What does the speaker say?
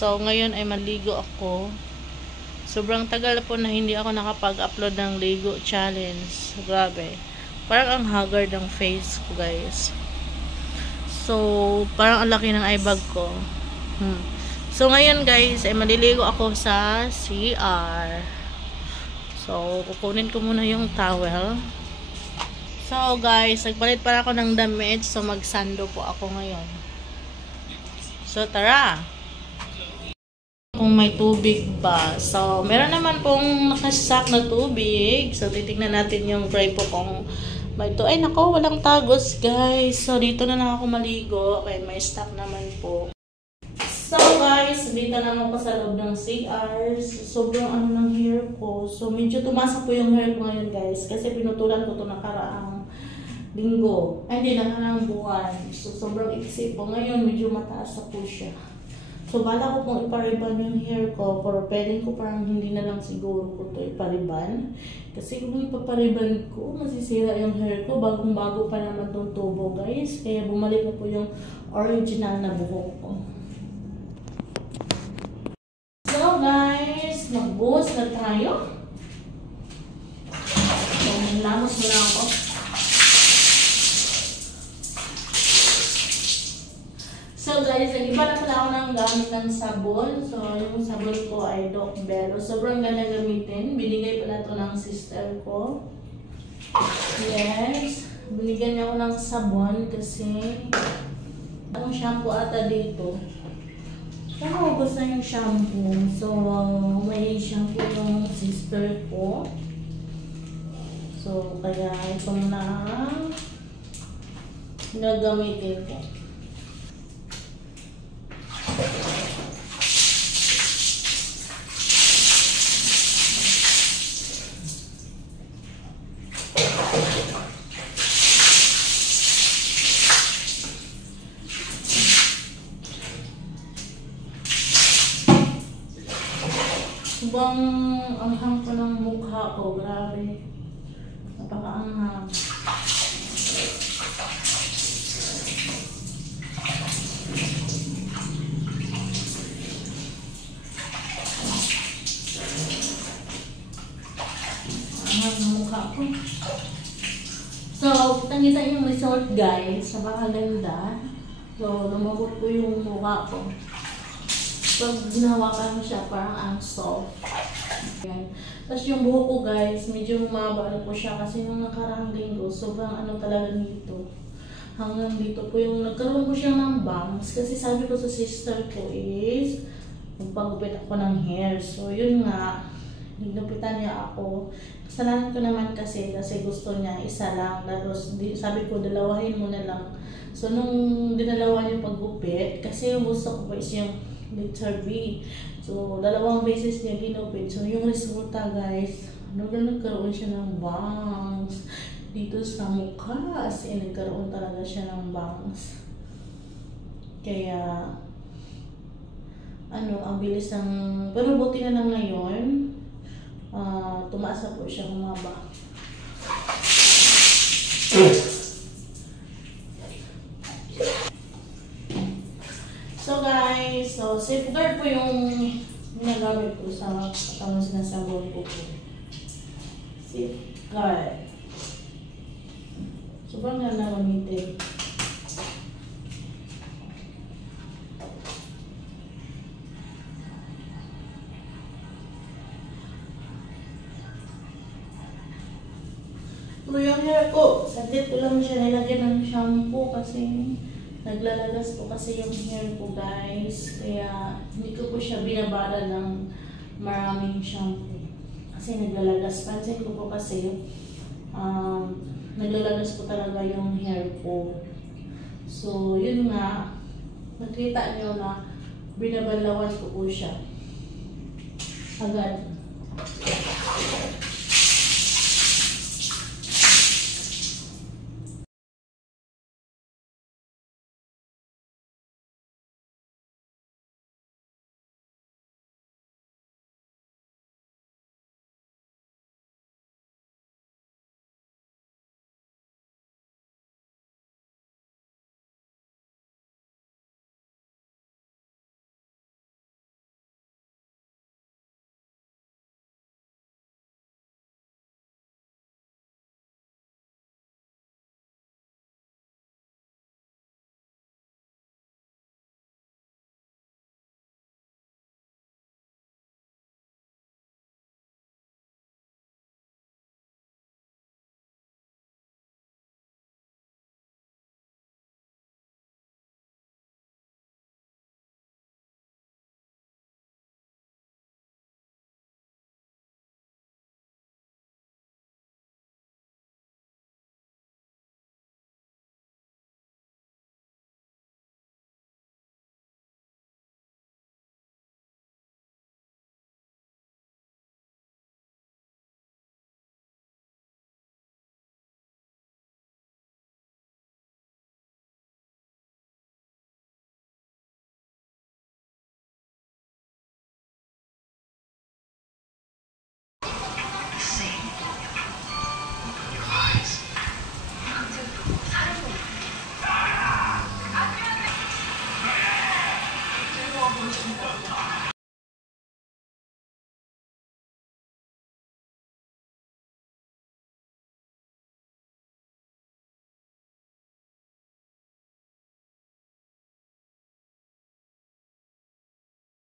So, ngayon ay maligo ako. Sobrang tagal po na hindi ako nakapag-upload ng Ligo Challenge. Grabe. Parang ang haggard ng face ko, guys. So, parang ang laki ng eye bag ko. So, ngayon, guys, ay maliligo ako sa CR. So, kukunin ko muna yung towel. So, guys, nagpalit para ako ng damit. So, magsando po ako ngayon. So, tara! Kung may tubig ba. So, meron naman pong nakasak na tubig. So, titignan natin yung tray po kung may to. Ay, nako, walang tagos, guys. So, dito na lang ako maligo. Okay, may stock naman po. So, guys, dito na ako sa loob ng CR. Sobrang ano ng hair ko. So, medyo tumasa po yung hair ko ngayon, guys. Kasi pinutulan ko to nakaraang linggo. Ay, hindi, nakaraang buwan. So, sobrang iksi po. Ngayon, medyo mataas na po siya. So, bala ko pong ipariban yung hair ko, pero pwedeng ko parang hindi na lang siguro ko ito ipariban. Kasi kung ipapariban ko, masisira yung hair ko. Bagong-bago pa naman itong tubo, guys. Kaya bumalik na po yung original na buhok ko. So, guys, mag-buhos na tayo. So, nalamos mo lang ako. So guys, nag-iba na pala ako ng gamit ng sabon. So yung sabon ko ay Doc Bello. Sobrang ganda gamitin. Binigay pala ito ng sister ko. Yes. Binigyan niya ako ng sabon kasi ang shampoo ata dito. Nakakubos na yung shampoo. So may shampoo yung sister ko. So kaya ito na nagamitin ko. Subang anghang ko ng mukha ko, grabe. Napaka-anghang. Ang mukha ko. So, tangisa yung result, guys. Napakaganda. So, lumabot po yung mukha ko. Pag ginawakan mo siya, parang ang soft. Yan. Tapos yung buhok ko, guys, medyo umaba po siya kasi nung nakarang linggo, sobrang ano talaga dito. Hanggang dito po yung nagkaroon ko siya ng bangs. Kasi sabi ko sa sister ko is, magpagupit ako ng hair. So, yun nga, hignupitan niya ako. Kasalanan ko naman kasi gusto niya isa lang. Tapos sabi ko, dalawahin mo na lang. So, nung dinalawa niya paggupit, kasi yung gusto ko po is yung letter B. So, dalawang beses niya ginupit. So, yung resulta, guys, nagkaroon siya ng bangs dito sa mukha. As in, nagkaroon talaga siya ng bangs. Kaya, ano, ang bilis ng... Pero buti na lang ngayon, tumaas na po siya, humaba. So guys, so safeguard po yung ginagamit ko sa katawang sinasabon ko po. Safeguard. Sobrang ganda gamitin. So yung hair ko, saglit ko lang siya nilagyan ng shampoo kasi naglalagas po kasi yung hair ko, guys. Kaya hindi ko po siya binabara ng maraming shampoo. Kasi naglalagas. Pansin ko po kasi naglalagas po talaga yung hair ko. So yun nga, nakita nyo na binabalawan ko po siya agad.